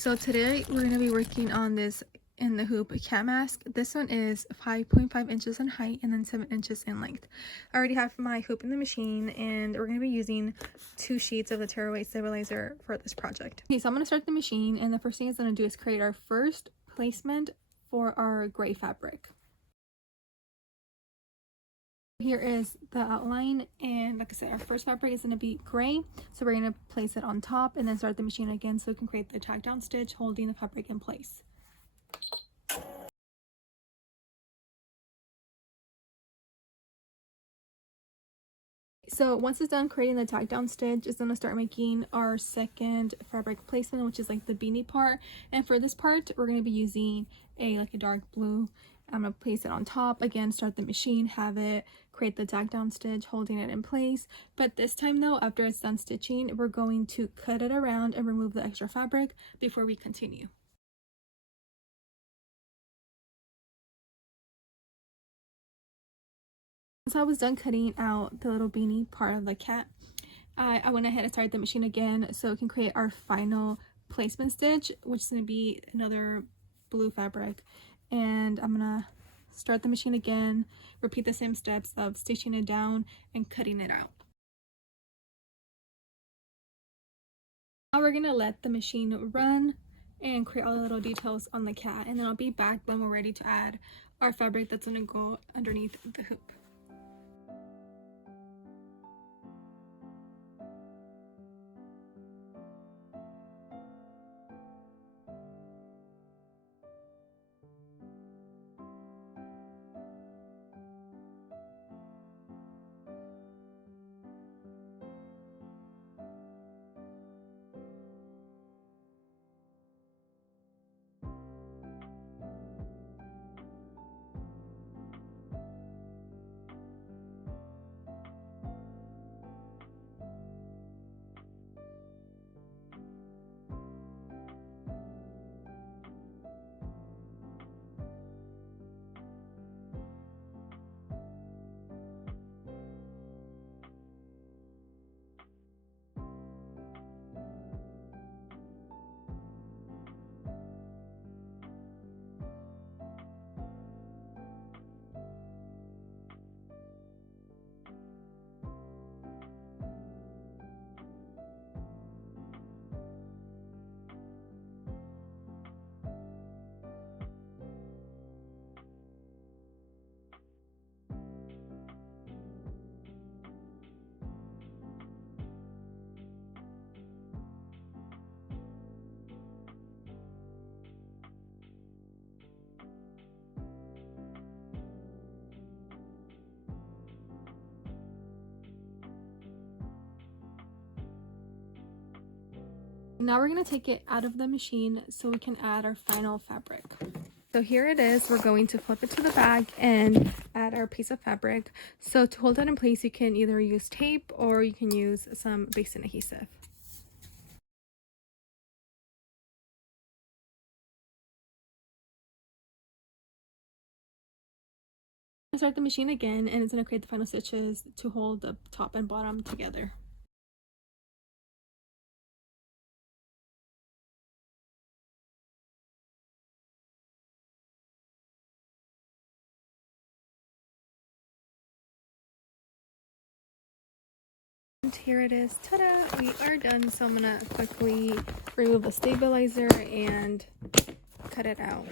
So today we're going to be working on this in the hoop cat mask. This one is 5.5 inches in height and then 7 inches in length. I already have my hoop in the machine, and we're going to be using 2 sheets of the tearaway stabilizer for this project. Okay, so I'm going to start the machine, and the first thing it's going to do is create our first placement for our gray fabric. Here is the outline, and like I said, our first fabric is going to be gray, so we're going to place it on top and then start the machine again so we can create the tack down stitch holding the fabric in place. So once it's done creating the tack down stitch, it's going to start making our second fabric placement, which is like the beanie part. And for this part, we're going to be using a dark blue. I'm going to place it on top again, start the machine, have it create the tack down stitch holding it in place. But this time though, after it's done stitching, we're going to cut it around and remove the extra fabric before we continue. Once I was done cutting out the little beanie part of the cat, I went ahead and started the machine again so we can create our final placement stitch, which is going to be another blue fabric. And I'm going to start the machine again, repeat the same steps of stitching it down and cutting it out. Now we're going to let the machine run and create all the little details on the cat, and then I'll be back when we're ready to add our fabric that's going to go underneath the hoop. Now we're going to take it out of the machine so we can add our final fabric. So here it is. We're going to flip it to the bag and add our piece of fabric. So to hold that in place, you can either use tape or you can use some basin adhesive. Start the machine again, and it's going to create the final stitches to hold the top and bottom together. And here it is. Ta-da! We are done. So I'm gonna quickly remove the stabilizer and cut it out.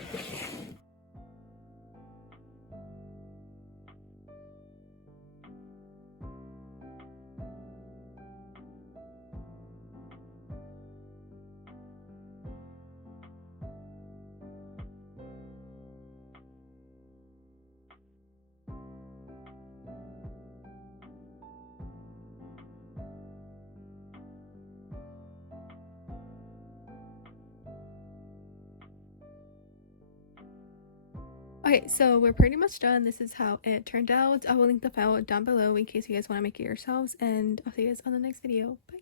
Okay, so we're pretty much done. This is how it turned out. I will link the file down below in case you guys want to make it yourselves, and I'll see you guys on the next video. Bye.